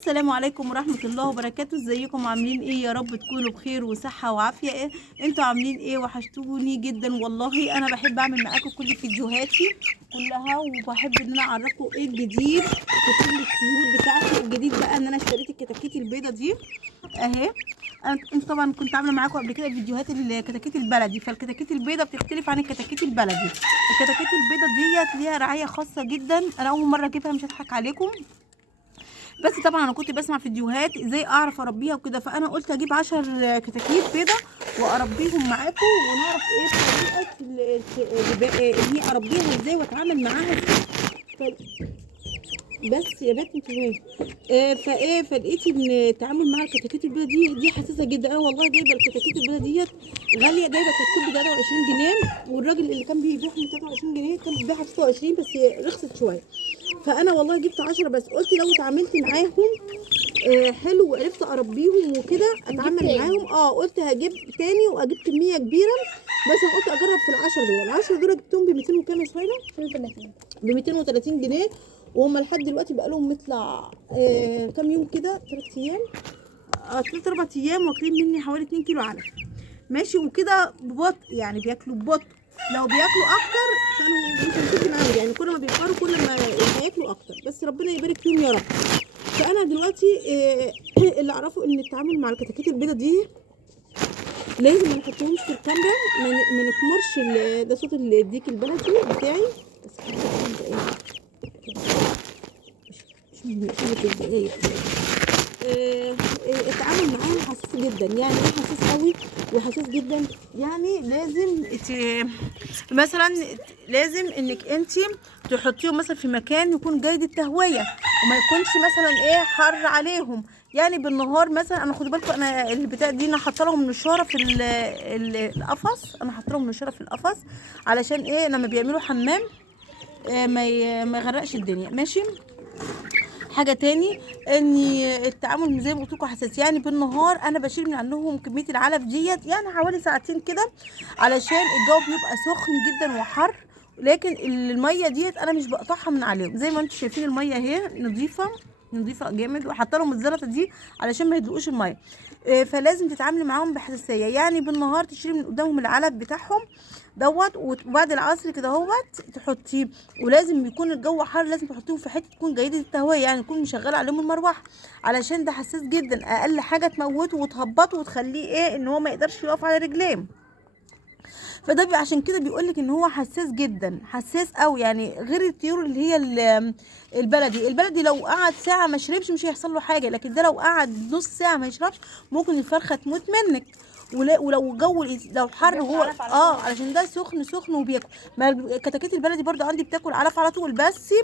السلام عليكم ورحمة الله وبركاته. ازيكم عاملين ايه؟ يا رب تكونوا بخير وصحة وعافية. انتوا عاملين ايه؟ وحشتوني جدا والله. انا بحب اعمل معاكم كل فيديوهاتي كلها، وبحب ان انا اعرفكم ايه الجديد في كل الطيور بتاعتي. الجديد بقى ان انا اشتريت الكتاكيت البيضة دي اهي. انت طبعا كنت عامله معاكم قبل كده فيديوهات الكتاكيت البلدي، فالكتاكيت البيضة بتختلف عن الكتاكيت البلدي. الكتاكيت البيضة ديت ليها رعاية خاصة جدا. انا اول مرة اجيبها، مش هضحك عليكم، بس طبعا انا كنت بسمع فيديوهات ازاي اعرف اربيها وكده، فانا قلت اجيب 10 كتاكيت بيضه واربيهم معاكم، ونعرف ايه طريقه اللي هي اربيها ازاي واتعامل معاها ازاي. بس يا بنت انت فين؟ فلقيت ان التعامل مع الكتاكيت البيضه دي حساسه جدا. انا والله جايبه الكتاكيت البيضه ديت غاليه، جايبه كتكوت ب 23 جنيه، والراجل اللي كان بيبيعهم ب 23 جنيه كان بيبيعها ب 26 بس رخصت شويه. فانا والله جبت 10 بس، قلت لو اتعاملت معاهم حلو وعرفت اربيهم وكده اتعامل معاهم. قلت هجيب تاني واجيب كميه كبيره، بس انا قلت اجرب في ال10 دول جبتهم ب 200 وكام يا سهيله؟ 230. ب 230 جنيه، وهم لحد دلوقتي بقى لهم يطلع كام يوم كده، 3 ايام، 3 4 ايام، واكلين مني حوالي 2 كيلو علف ماشي. وكده ببطء، يعني بياكلوا ببطء. لو بياكلوا اكتر كانوا مش هنشد معاهم، يعني كل ما بيكبروا كل ما هياكلوا اكتر، بس ربنا يبارك فيهم يا رب. فانا دلوقتي اللي اعرفه ان التعامل مع الكتاكيت البيضه دي لازم ما نحطهمش في الكاميرا، ما نكمرش ده صوت الديك البلدي بتاعي. بس مش دقايق. التعامل معاهم حساس جدا، يعني ايه حساس قوي وحساس جدا؟ يعني لازم مثلا لازم انك انت تحطيهم مثلا في مكان يكون جيد التهويه، وما يكونش مثلا حر عليهم. يعني بالنهار مثلا، انا خدوا بالكم، انا البتاع دي انا حاطه لهم نشاره في القفص. انا حاطه لهم نشاره في القفص علشان لما بيعملوا حمام ما يغرقش الدنيا ماشي. حاجه تاني، ان التعامل زي ما قلت لكم حساس. يعني بالنهار انا بشيل من عنهم كميه العلف ديت يعني حوالي ساعتين كده، علشان الجو بيبقى سخن جدا وحر. لكن الميه ديت انا مش بقطعها من عليهم، زي ما انتم شايفين الميه اهي نظيفه نظيفه جامد، وحاطه لهم الزلطه دي علشان ما يدلقوش الميه. فلازم تتعاملي معاهم بحساسيه. يعني بالنهار تشيلي من قدامهم العلف بتاعهم دوت، وبعد العصر كده اهوت تحطيه. ولازم يكون الجو حر، لازم تحطيهم في حته تكون جيده التهويه، يعني تكون مشغله عليهم المروحه، علشان ده حساس جدا. اقل حاجه تموته وتهبطه وتخليه ان هو ما يقدرش يقف على رجليه. فده عشان كده بيقولك ان هو حساس جدا، حساس قوي. يعني غير الطيور اللي هي البلدي لو قعد ساعه ما شربش مش هيحصل له حاجه، لكن ده لو قعد نص ساعه ما يشربش ممكن الفرخه تموت منك. ولو الجو لو حر هو علشان ده سخن سخن وبياكل. ما الكتاكيت البلدي برضو عندي بتاكل علف على طول، بس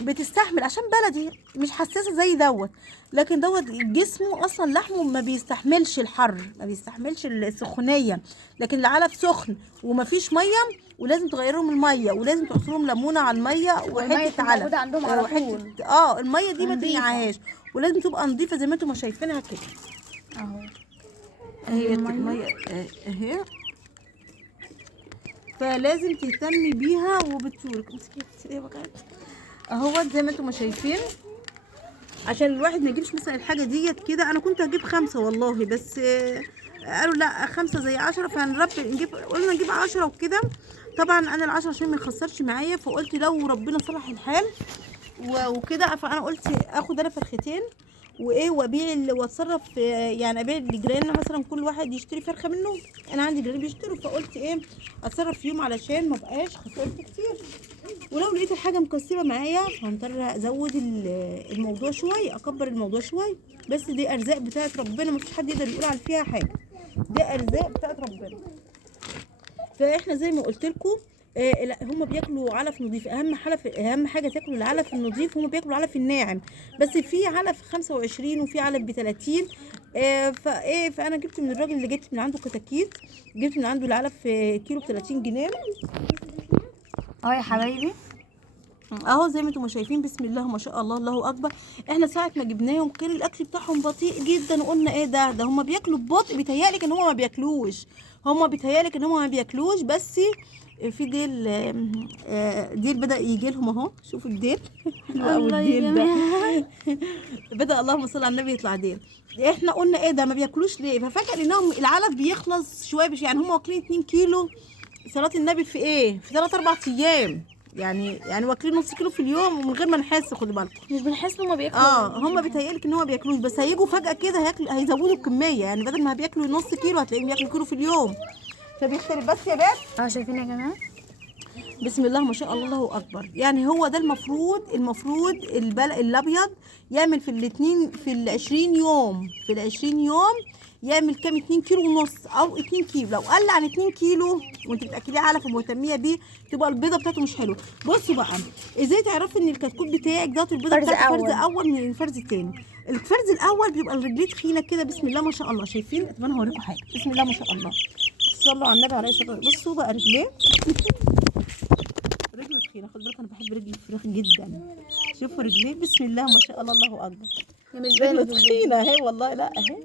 بتستحمل عشان بلدي مش حساسه زي دوت. لكن دوت جسمه اصلا لحمه ما بيستحملش الحر، ما بيستحملش السخونيه. لكن العلف سخن ومفيش ميه، ولازم تغيرهم الميه، ولازم تعصرهم ليمونه على الميه وحته علف موجودة عندهم على طول. الميه دي ما تنقعهاش، ولازم تبقى نظيفه زي ما انتم ما شايفينها كده اهو. اهي الميه اهي. فلازم تهتمي بيها وبتشورك اهوت زي ما انتم ما شايفين، عشان الواحد ما يجيبش مثلا الحاجه ديت كده. انا كنت هجيب 5 والله، بس قالوا لا 5 زي 10، قلنا نجيب 10 وكده. طبعا انا ال10 عشان ما يخسرش معايا، فقلت لو ربنا صلح الحال وكده، فانا قلت اخد انا فرختين وابيع واتصرف يعني ابيع لجيراننا مثلا، كل واحد يشتري فرخه منه. انا عندي جيران بيشتروا، فقلت اتصرف فيهم علشان ما بقاش خسرت كتير. ولو لقيت الحاجه مكسبه معايا فهضطر ازود الموضوع شويه، اكبر الموضوع شويه. بس دي ارزاق بتاعت ربنا، مفيش حد يقدر يقول على فيها حاجه، دي ارزاق بتاعت ربنا. فاحنا زي ما قلت لكم لا، هم بياكلوا علف نظيف. اهم حاجه تاكلوا العلف النظيف. هم بياكلوا العلف الناعم، بس في علف 25 وفي علف ب 30. فانا جبت من الراجل اللي جبت من عنده كتاكيت، جبت من عنده العلف كيلو ب 30 جنيه اهو يا حبايبي. اهو زي ما انتم شايفين، بسم الله ما شاء الله، الله اكبر. احنا ساعه ما جبناهم كان الاكل بتاعهم بطيء جدا، وقلنا ايه ده هم بياكلوا ببطء. بيتهيألك ان هم ما بياكلوش، بيتهيألك ان هم ما بياكلوش، بس في ديل ديل بدأ يجي لهم اهو. شوفوا الديل او الله الديل ده يجمعها. بدأ اللهم صل على النبي يطلع ديل. احنا قلنا ايه ده ما بياكلوش ليه، ففاكر انهم العلف بيخلص شويه بش، يعني هم واكلين 2 كيلو صلاة النبي في ايه، في 3 4 ايام. يعني واكلين نص كيلو في اليوم ومن غير ما نحس، خدي بالك. مش بنحس ان هما بياكلوا. هم بيتهيألك ان هو بياكلوش، بس هيجوا فجأة كده هيزودوا الكمية، يعني بدل ما بياكلوا نص كيلو هتلاقيهم بياكلوا كيلو في اليوم، فبيختلف. بس يا بنت شايفين يا جماعه؟ بسم الله ما شاء الله، الله اكبر. يعني هو ده المفروض الابيض يعمل في الاثنين في ال20 يوم، في ال20 يوم يعمل كام؟ 2 كيلو ونص او 2 كيلو. لو قل عن 2 كيلو وانت بتاكليه علف ومهتميه بيه تبقى البيضه بتاعته مش حلوه. بصوا بقى ازاي تعرفي ان الكتكوت بتاعك ده البيضه فرز بتاعته فرز أول. اول من الفرز الثاني. الفرز الاول بيبقى الرجليه تخينه كده، بسم الله ما شاء الله. شايفين؟ طب انا هوريكم حاجه، بسم الله ما شاء الله، صلوا على النبي عليه الصلاه والسلام. بصوا بقى رجليه رجله تخينه، خد بالك انا بحب رجل الفراخ جدا. شوفوا رجليه بسم الله ما شاء الله، الله اكبر. هي مش رجله باينه في الفيديو. تخينه اهي والله، لا اهي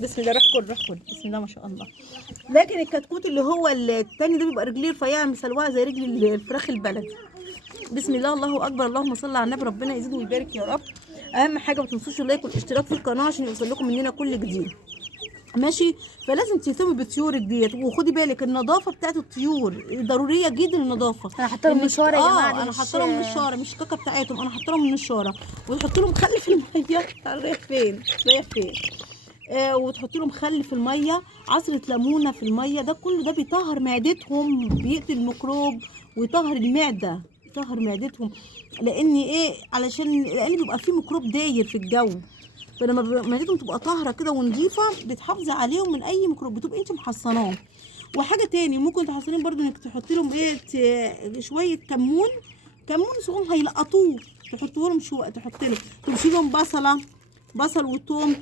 بسم الله. روح كل بسم الله ما شاء الله. لكن الكتكوت اللي هو التاني ده بيبقى رجليه رفيعه مسلوعه زي رجل الفراخ البلدي. بسم الله الله اكبر، اللهم صل على النبي، ربنا يزيد ويبارك يا رب. اهم حاجه ما تنسوش اللايك والاشتراك في القناه عشان يوصل لكم مننا كل جديد، ماشي. فلازم تهتمي بطيورك ديت، وخدي بالك النظافه بتاعت الطيور ضروريه جدا. النظافه انا حاطه لهم الشاره يا جماعه، انا حاطه لهم من الشاره، مش الكاكا بتاعتهم، انا حاطه لهم من الشاره. وتحط لهم خل في الميه رايح فين رايح فين وتحط لهم خل في الميه، عصره ليمونه في الميه، ده كله ده بيطهر معدتهم، بيقتل الميكروب ويطهر المعده، يطهر معدتهم. لان بيبقى فيه ميكروب داير في الجو، فلما معدتهم تبقى طاهره كده ونظيفه بتحافظي عليهم من اي ميكروب، بتبقي انت محصناهم. وحاجه تاني ممكن تحصنين برضو، انك تحطي لهم شويه كمون صغير هيلقطوه، تحطوا لهم تحطي لهم تمشي لهم بصل وثوم.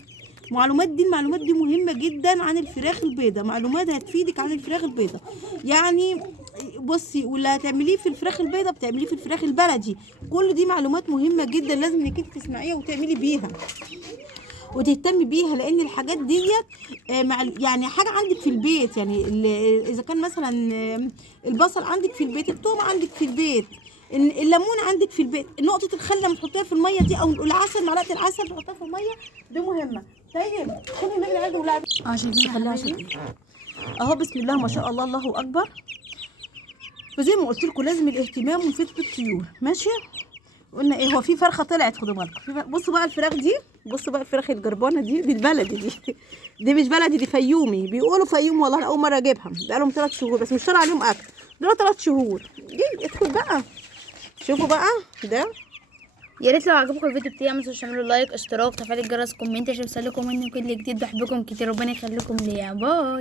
المعلومات دي مهمه جدا عن الفراخ البيضاء، معلومات هتفيدك عن الفراخ البيضاء. يعني بصي، واللي هتعمليه في الفراخ البيضاء بتعمليه في الفراخ البلدي. كل دي معلومات مهمه جدا لازم انك انت تسمعيها وتعملي بيها وتهتمي بيها، لان الحاجات ديت يعني حاجه عندك في البيت. يعني اذا كان مثلا البصل عندك في البيت، الثوم عندك في البيت، الليمون عندك في البيت، نقطه الخل لما تحطيها في الميه دي، او العسل، معلقه العسل تحطيها في الميه دي مهمه. طيب خدي النبي العيد ولعب شايفين خليها عشان اهو بسم الله ما شاء الله، الله اكبر. فزي ما قلت لكم لازم الاهتمام وفتح الطيور، ماشي. قلنا ايه، هو في فرخه طلعت، خدوا بالكم. بصوا بقى الفراخ دي، بصوا بقى الفراخ الجربانه دي البلدي دي مش بلدي، دي فيومي، بيقولوا فيوم. والله انا اول مره اجيبها، بقالهم 3 شهور بس مش طالع عليهم اكل، دول 3 شهور. ادخل بقى شوفوا بقى ده. يا ريت لو عجبكم الفيديو بتاعي ما تنسوش تعملوا لايك، اشتراك، تفعيل الجرس، كومنت عشان يوصلكم مني كل جديد. بحبكم كتير، ربنا يخليكم ليا، باي.